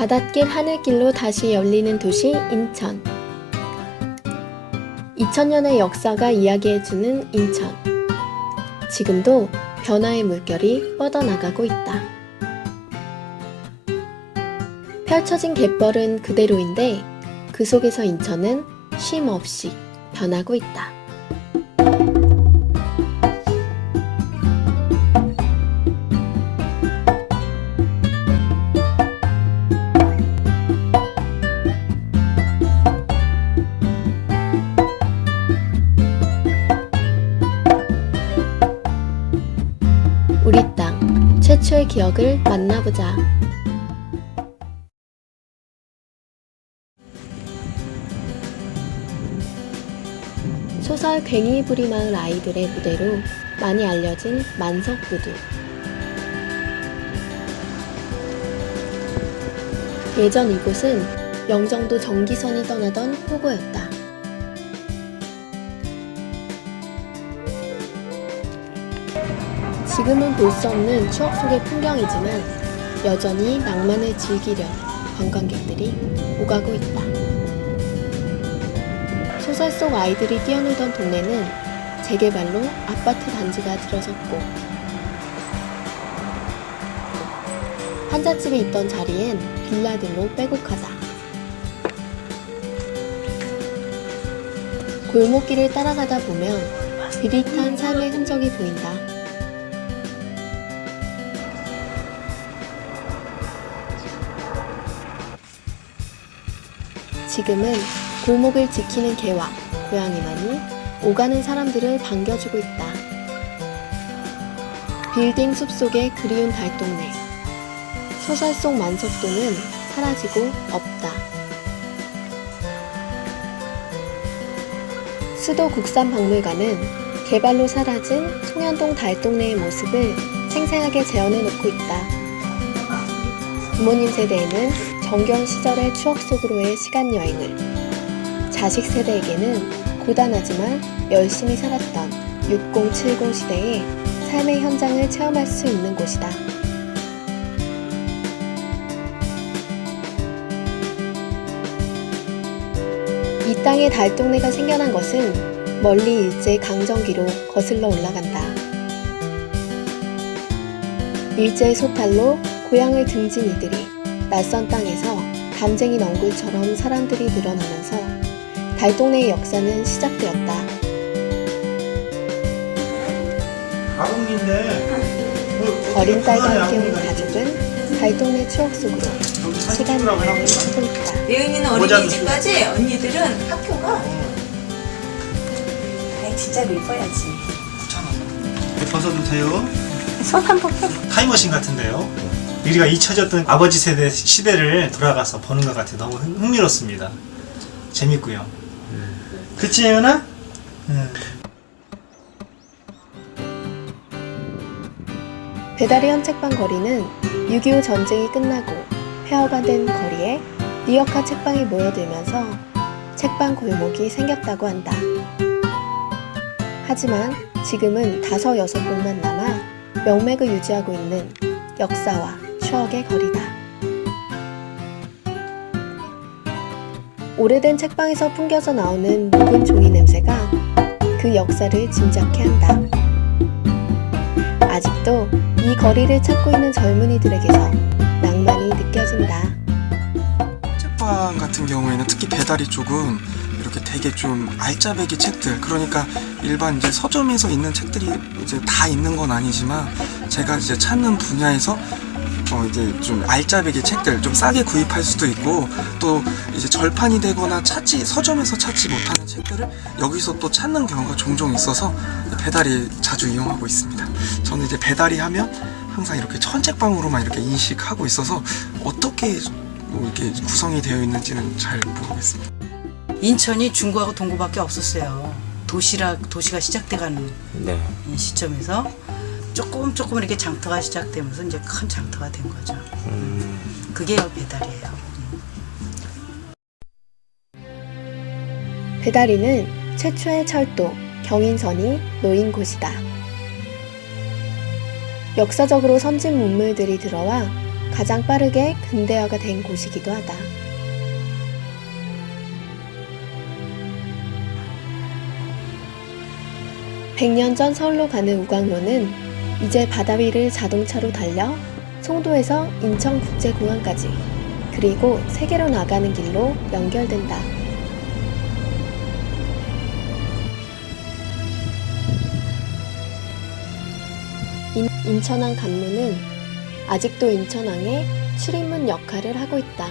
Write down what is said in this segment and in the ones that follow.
바닷길 하늘길로 다시 열리는 도시 인천. 2000년의 역사가 이야기해주는 인천. 지금도 변화의 물결이 뻗어나가고 있다. 펼쳐진 갯벌은 그대로인데 그 속에서 인천은 쉼 없이 변하고 있다. 우리 땅 최초의 기억을 만나보자. 소설 괭이부리 마을 아이들의 무대로 많이 알려진 만석부두. 예전 이곳은 영종도 정기선이 떠나던 포구였다. 지금은 볼 수 없는 추억 속의 풍경이지만 여전히 낭만을 즐기려 관광객들이 오가고 있다. 소설 속 아이들이 뛰어놀던 동네는 재개발로 아파트 단지가 들어섰고 한잣집이 있던 자리엔 빌라들로 빼곡하다. 골목길을 따라가다 보면 비릿한 삶의 흔적이 보인다. 지금은 골목을 지키는 개와 고양이만이 오가는 사람들을 반겨주고 있다. 빌딩 숲속의 그리운 달동네. 소설 속 만석동은 사라지고 없다. 수도 국산박물관은 개발로 사라진 송현동 달동네의 모습을 생생하게 재현해놓고 있다. 부모님 세대에는 정겨운 시절의 추억 속으로의 시간여행을, 자식 세대에게는 고단하지만 열심히 살았던 6070 시대의 삶의 현장을 체험할 수 있는 곳이다. 이 땅에 달동네가 생겨난 것은 멀리 일제 강점기로 거슬러 올라간다. 일제의 소탈로 고향을 등진 이들이 낯선 땅에서 담쟁이 넝굴처럼 사람들이 늘어나면서 달동네의 역사는 시작되었다. 어린 딸과 함께 온 가족은 달동네 추억 속으로 시간 여행을 하고 있다. 예은이는 어린이집까지, 언니들은 학교가 진짜 예뻐야지. 벗어도 돼요? 손 한번 펴. 타임머신 같은데요. 우리가 잊혀졌던 아버지 세대 시대를 돌아가서 보는 것 같아요. 너무 흥미롭습니다. 재밌고요. 그치, 예은아? 배달의 현책방 거리는 6.25 전쟁이 끝나고 폐허가된 거리에 리어카 책방이 모여들면서 책방 골목이 생겼다고 한다. 하지만 지금은 5-6곳만 남아 명맥을 유지하고 있는 역사와 추억의 거리다. 오래된 책방에서 풍겨져 나오는 묵은 종이 냄새가 그 역사를 짐작케 한다. 아직도 이 거리를 찾고 있는 젊은이들에게서 낭만이 느껴진다. 책방 같은 경우에는 특히 배다리 쪽은 이렇게 되게 좀 알짜배기 책들, 그러니까 일반 이제 서점에서 있는 책들이 이제 다 있는 건 아니지만 제가 이제 찾는 분야에서 이제 좀 알짜배기 책들 좀 싸게 구입할 수도 있고, 또 이제 절판이 되거나 서점에서 찾지 못하는 책들을 여기서 또 찾는 경우가 종종 있어서 배달이 자주 이용하고 있습니다. 저는 이제 배달이 하면 항상 이렇게 천책방으로만 이렇게 인식하고 있어서 어떻게 이렇게 구성이 되어 있는지는 잘 모르겠습니다. 인천이 중구하고 동구밖에 없었어요. 도시가 시작돼가는 이 시점에서 조금 이렇게 장터가 시작되면서 이제 큰 장터가 된 거죠. 그게 배달이에요. 배다리는 최초의 철도, 경인선이 놓인 곳이다. 역사적으로 선진 문물들이 들어와 가장 빠르게 근대화가 된 곳이기도 하다. (100년) 전 서울로 가는 우광로는 이제 바다 위를 자동차로 달려 송도에서 인천국제공항까지, 그리고 세계로 나가는 길로 연결된다. 인천항 간문은 아직도 인천항의 출입문 역할을 하고 있다.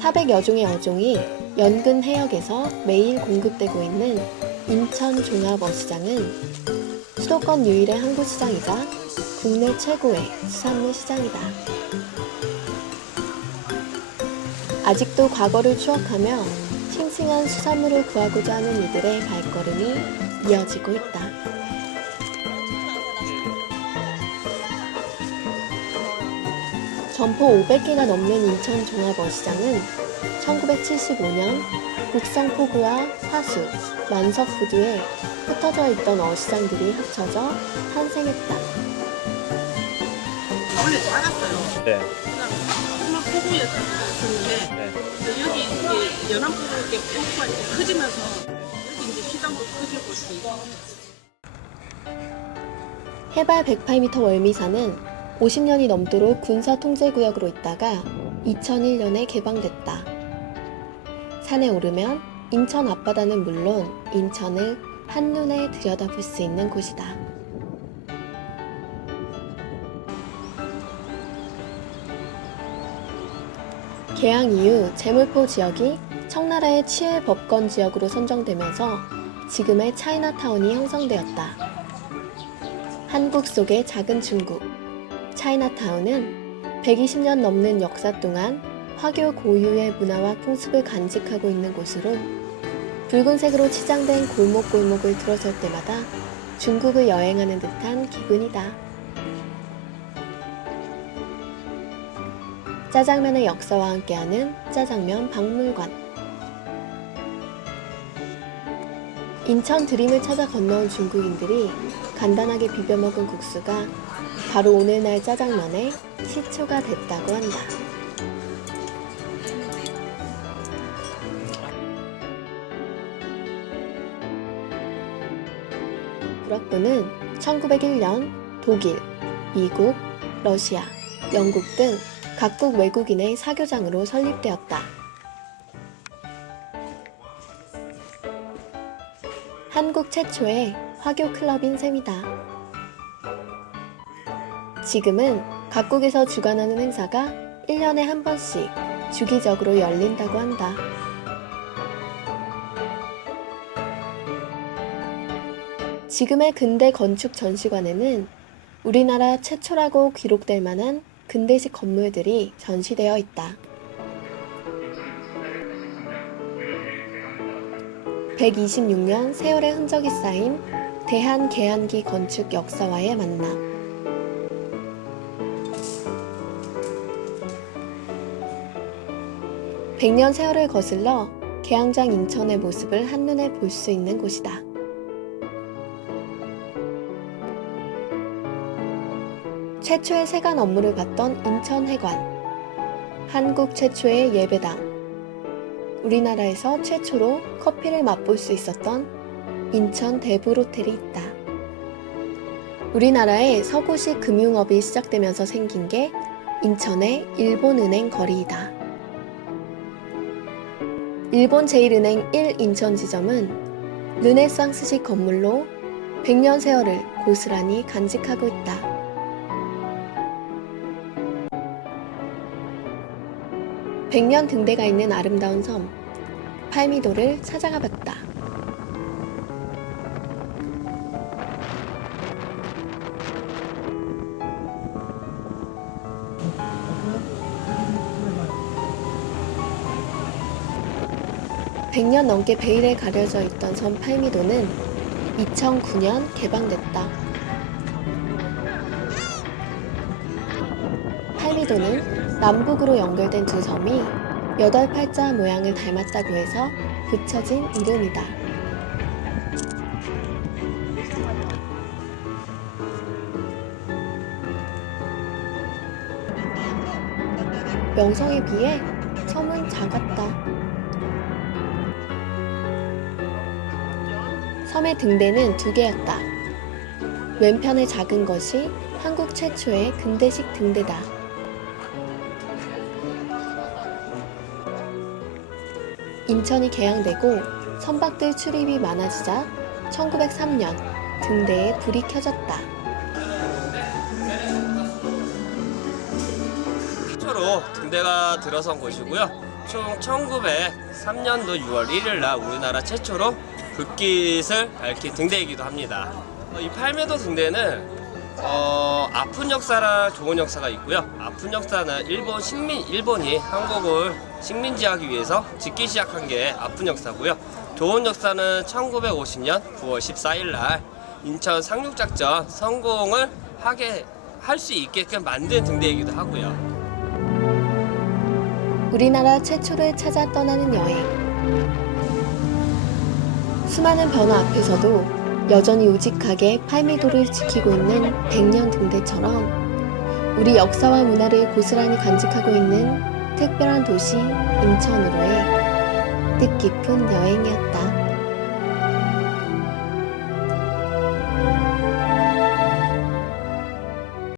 (400여) 종의 어종이 연근 해역에서 매일 공급되고 있는 인천종합어시장은 수도권 유일의 항구시장이자 국내 최고의 수산물 시장이다. 아직도 과거를 추억하며 싱싱한 수산물을 구하고자 하는 이들의 발걸음이 이어지고 있다. 점포 500개가 넘는 인천종합어시장은 1975년 국성포구와 화수, 만석푸드에 흩어져 있던 어시장들이 합쳐져 탄생했다. 원래 작았어요. 네. 그냥 정말 포구였었는데 여기 이제 연안포구 이렇게 포구가 이렇게 커지면서 여기 이제 시장도 커지고 있고. 해발 108m 월미산은 50년이 넘도록 군사 통제구역으로 있다가 2001년에 개방됐다. 산에 오르면 인천 앞바다는 물론 인천을 한눈에 들여다볼 수 있는 곳이다. 개항 이후 제물포 지역이 청나라의 치일 법권 지역으로 선정되면서 지금의 차이나타운이 형성되었다. 한국 속의 작은 중국, 차이나타운은 120년 넘는 역사 동안 화교 고유의 문화와 풍습을 간직하고 있는 곳으로 붉은색으로 치장된 골목골목을 들어설 때마다 중국을 여행하는 듯한 기분이다. 짜장면의 역사와 함께하는 짜장면 박물관. 인천 드림을 찾아 건너온 중국인들이 간단하게 비벼먹은 국수가 바로 오늘날 짜장면의 시초가 됐다고 한다. 불악부는 1901년 독일, 미국, 러시아, 영국 등 각국 외국인의 사교장으로 설립되었다. 한국 최초의 화교 클럽인 셈이다. 지금은 각국에서 주관하는 행사가 1년에 한 번씩 주기적으로 열린다고 한다. 지금의 근대 건축 전시관에는 우리나라 최초라고 기록될 만한 근대식 건물들이 전시되어 있다. 126년 세월의 흔적이 쌓인 대한계안기 건축 역사와의 만남. (100년) 세월을 거슬러 계양장 인천의 모습을 한눈에 볼 수 있는 곳이다. 최초의 세관 업무를 봤던 인천해관, 한국 최초의 예배당, 우리나라에서 최초로 커피를 맛볼 수 있었던 인천 대불호텔이 있다. 우리나라의 서구식 금융업이 시작되면서 생긴 게 인천의 일본은행 거리이다. 일본 제1은행 1 인천지점은 르네상스식 건물로 100년 세월을 고스란히 간직하고 있다. 백년 등대가 있는 아름다운 섬, 팔미도를 찾아가 봤다. (100년) 넘게 베일에 가려져 있던 섬 팔미도는 2009년 개방됐다. 팔미도는 남북으로 연결된 두 섬이 여덟 팔자 모양을 닮았다고 해서 붙여진 이름이다. 명성에 비해 섬은 작았다. 섬의 등대는 2개였다. 왼편의 작은 것이 한국 최초의 근대식 등대다. 인천이 개항되고 선박들 출입이 많아지자 1903년 등대에 불이 켜졌다. 최초로 등대가 들어선 곳이고요. 총 1903년도 6월 1일 날 우리나라 최초로 불빛을 밝힌 등대이기도 합니다. 이 팔매도 등대는 아픈 역사랑 좋은 역사가 있고요. 아픈 역사는 일본이 한국을 식민지하기 위해서 짓기 시작한 게 아픈 역사고요. 좋은 역사는 1950년 9월 14일 날 인천 상륙작전 성공을 할 수 있게끔 만든 등대이기도 하고요. 우리나라 최초를 찾아 떠나는 여행. 수많은 변화 앞에서도 여전히 우직하게 팔미도를 지키고 있는 100년 등대처럼 우리 역사와 문화를 고스란히 간직하고 있는 특별한 도시 인천으로의 뜻깊은 여행이었다.